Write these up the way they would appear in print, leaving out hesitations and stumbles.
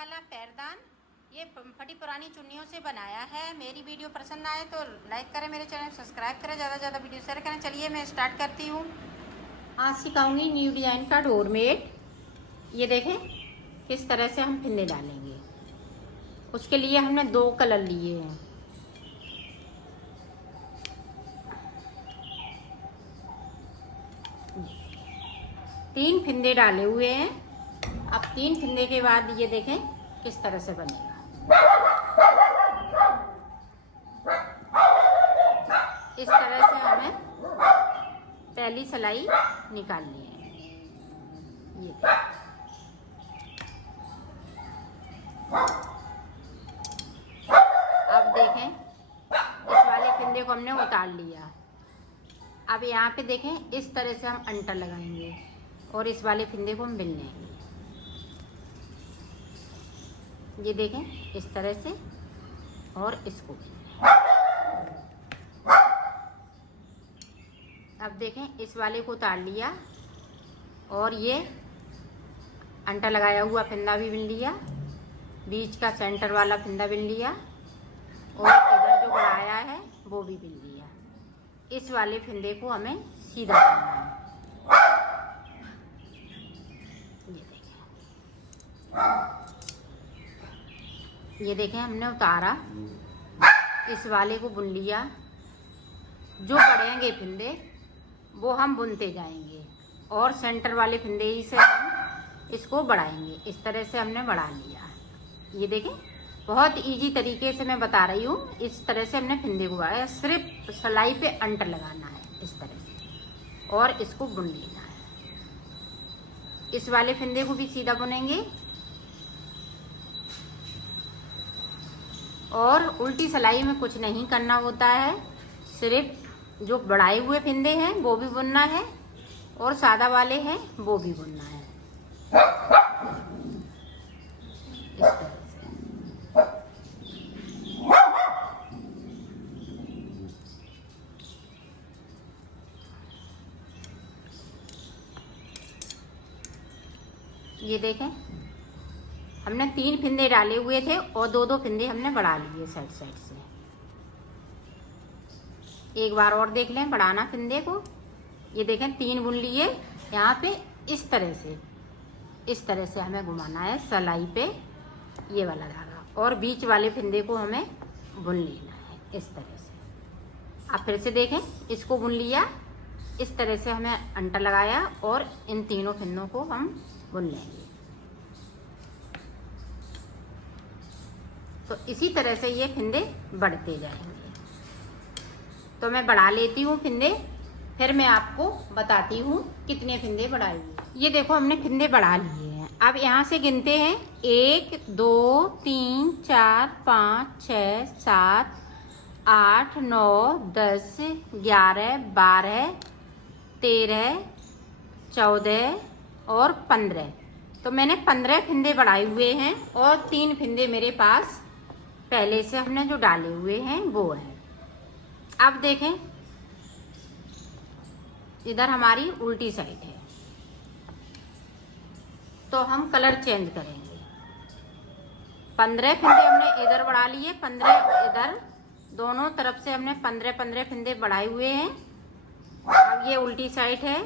वाला पैरदान ये फटी पुरानी चुन्नियों से बनाया है। मेरी वीडियो पसंद आए तो लाइक करें, मेरे चैनल सब्सक्राइब करें, ज़्यादा से ज़्यादा वीडियो शेयर करें। चलिए मैं स्टार्ट करती हूँ। आज सिखाऊंगी न्यू डिज़ाइन का डोरमेट। ये देखें किस तरह से हम फिंदे डालेंगे। उसके लिए हमने 2 कलर लिए हैं। तीन फिंदे डाले हुए हैं। अब 3 फिंदे के बाद ये देखें किस तरह से बनेगा। इस तरह से हमें पहली सिलाई निकालनी है। ये अब देखें इस वाले फिंदे को हमने उतार लिया। अब यहाँ पे देखें इस तरह से हम अंटर लगाएंगे और इस वाले फिंदे को हम बिल लेंगे। ये देखें इस तरह से और इसको अब देखें इस वाले को उतार लिया और ये अंटा लगाया हुआ फिंदा भी बिन लिया, बीच का सेंटर वाला फिंदा बिन लिया और इधर जो बढ़ाया है वो भी बिन लिया। इस वाले फिंदे को हमें सीधा करना है। ये देखें हमने उतारा, इस वाले को बुन लिया। जो बढ़ेंगे फिंदे वो हम बुनते जाएंगे और सेंटर वाले फिंदे ही से हम इसको बढ़ाएंगे। इस तरह से हमने बढ़ा लिया। ये देखें बहुत इजी तरीके से मैं बता रही हूँ। इस तरह से हमने फिंदे को बढ़ाया। सिर्फ सिलाई पे अंटर लगाना है इस तरह से और इसको बुन लेना है। इस वाले फिंदे को भी सीधा बुनेंगे और उल्टी सिलाई में कुछ नहीं करना होता है। सिर्फ जो बढ़ाए हुए फिंदे हैं वो भी बुनना है और सादा वाले हैं वो भी बुनना है। इस तरह से ये देखें हमने 3 फिंदे डाले हुए थे और 2-2 फिंदे हमने बढ़ा लिए साइड साइड से। एक बार और देख लें बढ़ाना फिंदे को। ये देखें 3 बुन लिए। यहाँ पे इस तरह से हमें घुमाना है सिलाई पे ये वाला धागा और बीच वाले फिंदे को हमें बुन लेना है इस तरह से। अब फिर से देखें इसको बुन लिया, इस तरह से हमें अंटा लगाया और इन तीनों फिंदों को हम बुन लेंगे। तो इसी तरह से ये फिंदे बढ़ते जाएंगे। तो मैं बढ़ा लेती हूँ फिंदे, फिर मैं आपको बताती हूँ कितने फिंदे बढ़ाए हुए। ये देखो हमने फिंदे बढ़ा लिए हैं। अब यहाँ से गिनते हैं 1 2 3 4 5 6 7 8 9 10 11 12 13 14 और 15। तो मैंने 15 फिंदे बढ़ाए हुए हैं और 3 फिंदे मेरे पास पहले से हमने जो डाले हुए हैं वो हैं। अब देखें इधर हमारी उल्टी साइड है तो हम कलर चेंज करेंगे। 15 फिंदे हमने इधर बढ़ा लिए, 15 इधर, दोनों तरफ से हमने 15-15 फिंदे बढ़ाए हुए हैं। अब ये उल्टी साइड है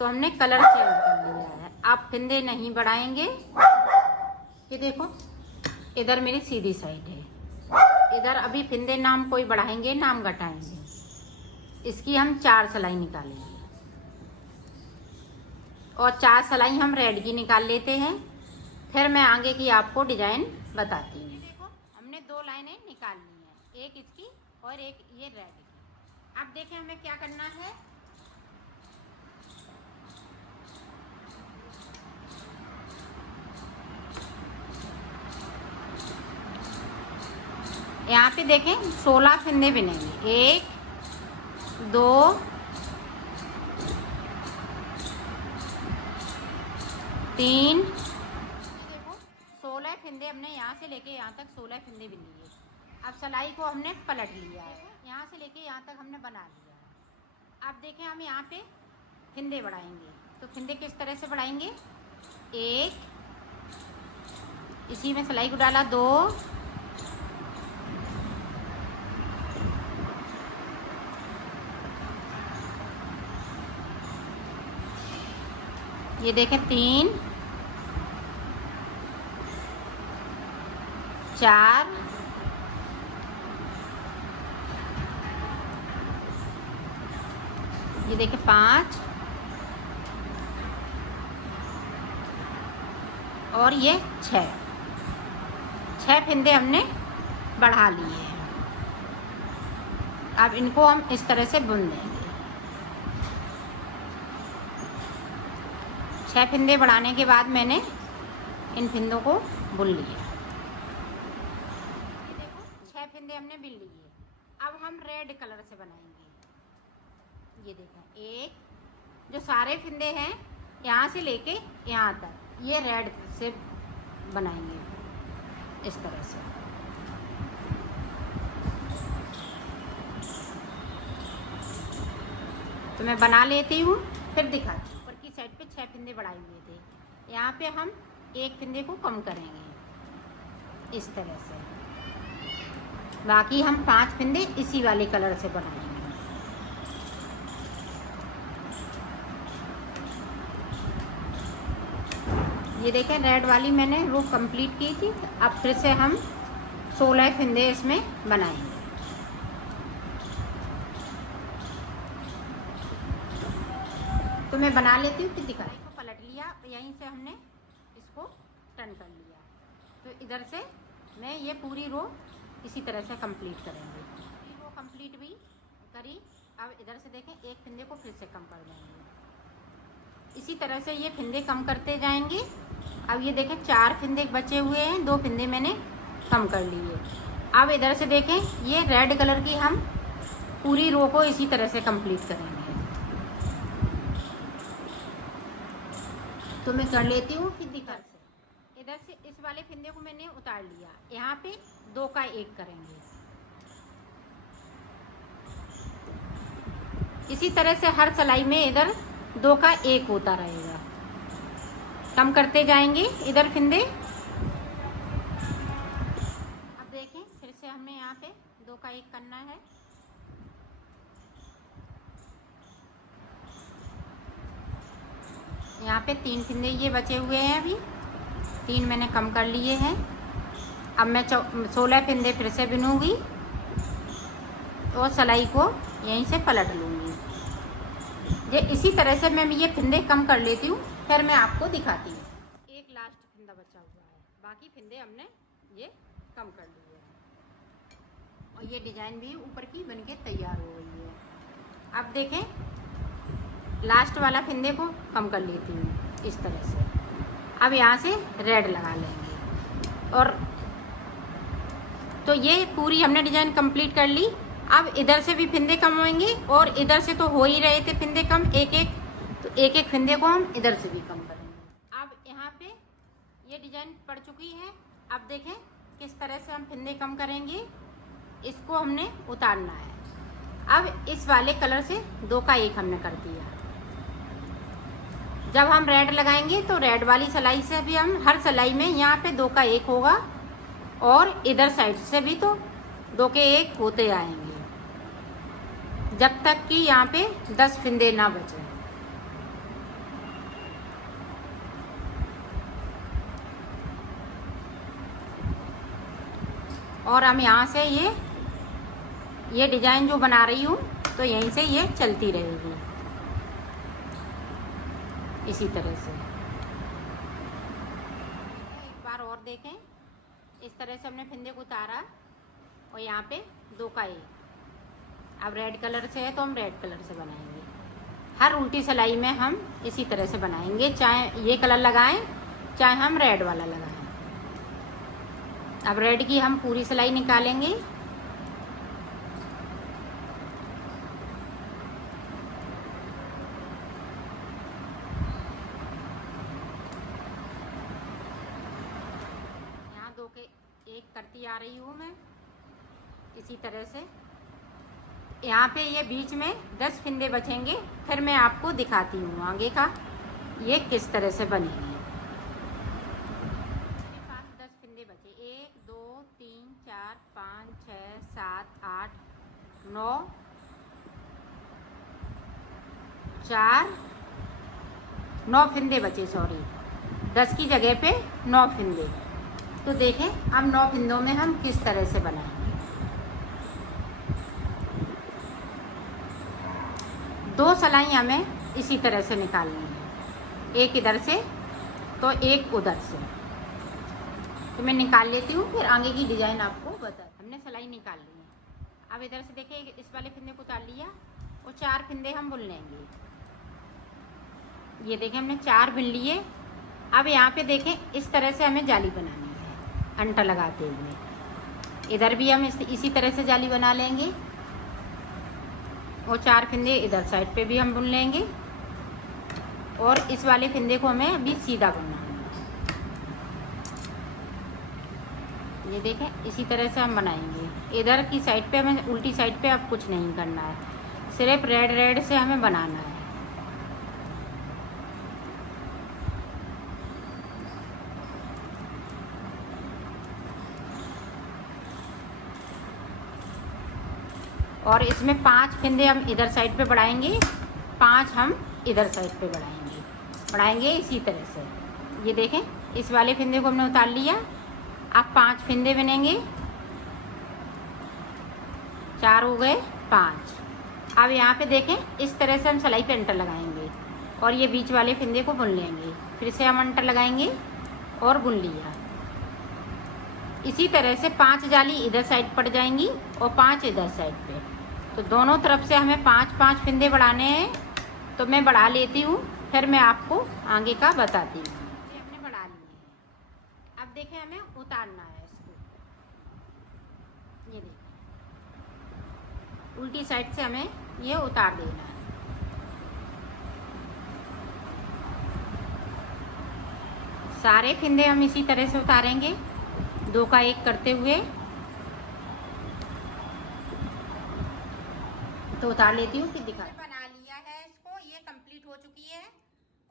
तो हमने कलर चेंज कर लिया है। आप फिंदे नहीं बढ़ाएंगे। ये देखो इधर मेरी सीधी साइड है, इधर अभी फिंदे नाम कोई बढ़ाएंगे नाम घटाएंगे। इसकी हम 4 सिलाई निकालेंगे और 4 सिलाई हम रेड की निकाल लेते हैं। फिर मैं आगे की आपको डिजाइन बताती हूँ। देखो हमने 2 लाइनें निकाल ली हैं, एक इसकी और एक ये रेड की। अब देखें हमें क्या करना है। यहाँ पे देखें 16 फिंदे बिनेंगे। 1 2 3 देखो 16 फिंदे हमने यहाँ से लेके यहाँ तक 16 फिंदे बिन लिए। अब सिलाई को हमने पलट लिया है, यहाँ से लेके यहाँ तक हमने बना लिया है। अब देखें हम यहाँ पे फिंदे बढ़ाएंगे। तो फिंदे किस तरह से बढ़ाएंगे। 1 इसी में सिलाई को डाला 2, ये देखें 3, 4, ये देखें 5 और ये 6 फिंदे हमने बढ़ा लिए हैं। अब इनको हम इस तरह से बुन देंगे। 6 फिंदे बढ़ाने के बाद मैंने इन फिंदों को बुन लिया। ये देखो 6 फिंदे हमने बुन लिए। अब हम रेड कलर से बनाएंगे। ये देखें, एक जो सारे फिंदे हैं यहाँ से लेके यहाँ तक, ये रेड से बनाएंगे इस तरह से। तो मैं बना लेती हूँ, फिर दिखाती हूँ। ऊपर की साइड पे 6 फिंदे बढ़ाए हुए थे, यहाँ पे हम एक फिंदे को कम करेंगे इस तरह से। बाकी हम 5 फिंदे इसी वाले कलर से बनाएंगे। ये देखें, रेड वाली मैंने रो कंप्लीट की थी। अब फिर से हम 16 फिंदे इसमें बनाएंगे। तो मैं बना लेती हूँ, फिर दिखाई को पलट लिया, यहीं से हमने इसको टर्न कर लिया। तो इधर से मैं ये पूरी रो इसी तरह से कंप्लीट करेंगे। पूरी रो कंप्लीट भी करी। अब इधर से देखें, एक फिंदे को फिर से कम कर देंगे। इसी तरह से ये फिंदे कम करते जाएंगे। अब ये देखें 4 फिंदे बचे हुए हैं, 2 फिंदे मैंने कम कर लिए। अब इधर से देखें, ये रेड कलर की हम पूरी रो को इसी तरह से कंप्लीट करेंगे। तो मैं कर लेती हूँ, फिर दिखा से। इधर से इस वाले फिंदे को मैंने उतार लिया, यहाँ पे 2 का 1 करेंगे। इसी तरह से हर सिलाई में इधर 2 का 1 होता रहेगा। कम करते जाएंगे इधर फिंदे। अब देखें, फिर से हमें यहाँ पे 2 का 1 करना है। यहाँ पे 3 फिंदे ये बचे हुए हैं, अभी 3 मैंने कम कर लिए हैं। अब मैं 16 फिंदे फिर से बुनूंगी और सिलाई को यहीं से पलट लूँगी। ये इसी तरह से मैं ये फिंदे कम कर लेती हूँ, फिर मैं आपको दिखाती हूँ। एक लास्ट फिंदा बचा हुआ है, बाकी फिंदे हमने ये कम कर लिए हैं। और ये डिजाइन भी ऊपर की बनके तैयार हो गई है। अब देखें, लास्ट वाला फिंदे को कम कर लेती हूँ इस तरह से। अब यहाँ से रेड लगा लेंगे। और तो ये पूरी हमने डिजाइन कंप्लीट कर ली। अब इधर से भी फिंदे कम होंगे और इधर से तो हो ही रहे थे फिंदे कम, एक एक, तो एक एक फिंदे को हम इधर से भी कम करेंगे। अब यहाँ पे ये डिजाइन पड़ चुकी है। अब देखें किस तरह से हम फिंदे कम करेंगे। इसको हमने उतारना है। अब इस वाले कलर से 2 का 1 हमने कर दिया। जब हम रेड लगाएंगे तो रेड वाली सिलाई से भी हम हर सिलाई में यहाँ पे 2 का 1 होगा और इधर साइड से भी तो 2 के 1 होते आएंगे, जब तक कि यहाँ पे 10 फिंदे ना बचे। और हम यहाँ से ये डिजाइन जो बना रही हूँ, तो यहीं से ये चलती रहेगी इसी तरह से। एक बार और देखें, इस तरह से हमने फिंदे को उतारा और यहाँ पे 2 का 1। अब रेड कलर से है तो हम रेड कलर से बनाएंगे। हर उल्टी सिलाई में हम इसी तरह से बनाएंगे, चाहे ये कलर लगाएं चाहे हम रेड वाला लगाएं। अब रेड की हम पूरी सिलाई निकालेंगे। यहाँ 2 के 1 करती आ रही हूँ मैं इसी तरह से। यहाँ पे ये बीच में 10 फिंदे बचेंगे, फिर मैं आपको दिखाती हूँ आगे का ये किस तरह से बनेगी। मेरे पास 10 9 4 9 फिंदे बचे, सॉरी 10 की जगह पे 9 फिंदे। तो देखें अब 9 फिंदों में हम किस तरह से बनाएंगे। 2 सिलाई हमें इसी तरह से निकालनी है, एक इधर से तो एक उधर से। तो मैं निकाल लेती हूँ, फिर आगे की डिज़ाइन आपको बता। हमने सिलाई निकाल ली है। अब इधर से देखिए इस वाले फिंदे को उतार लिया और 4 फिंदे हम बुन लेंगे। ये देखें हमने 4 बुन लिए। अब यहाँ पे देखें इस तरह से हमें जाली बनानी है अंटा लगाते हुए। इधर भी हम इसी तरह से जाली बना लेंगे और 4 फिंदे इधर साइड पे भी हम बुन लेंगे और इस वाले फिंदे को हमें अभी सीधा बुनना है। ये देखें इसी तरह से हम बनाएंगे। इधर की साइड पे हमें, उल्टी साइड पे अब कुछ नहीं करना है, सिर्फ रेड रेड से हमें बनाना है। और इसमें 5 फिंदे हम इधर साइड पे बढ़ाएंगे, 5 हम इधर साइड पे बढ़ाएंगे इसी तरह से। ये देखें इस वाले फिंदे को हमने उतार लिया। अब 5 फिंदे बनेंगे, 4 हो गए 5। अब यहाँ पे देखें इस तरह से हम सिलाई पे अंटर लगाएंगे और ये बीच वाले फिंदे को बुन लेंगे। फिर से हम अंटर लगाएंगे और बुन लिया। इसी तरह से 5 जाली इधर साइड पड़ जाएंगी और 5 इधर साइड पे। तो दोनों तरफ से हमें 5-5 फिंदे बढ़ाने हैं। तो मैं बढ़ा लेती हूँ, फिर मैं आपको आगे का बताती हूँ। ये हमने बढ़ा लिए हैं। अब देखें हमें उतारना है इसको। ये देखें उल्टी साइड से हमें ये उतार देना है। सारे फिंदे हम इसी तरह से उतारेंगे, 2 का 1 करते हुए। तो उतार लेती हूँ, फिर दिखा। बना लिया है इसको, ये कंप्लीट हो चुकी है।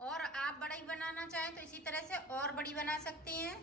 और आप बड़ी बनाना चाहें तो इसी तरह से और बड़ी बना सकते हैं।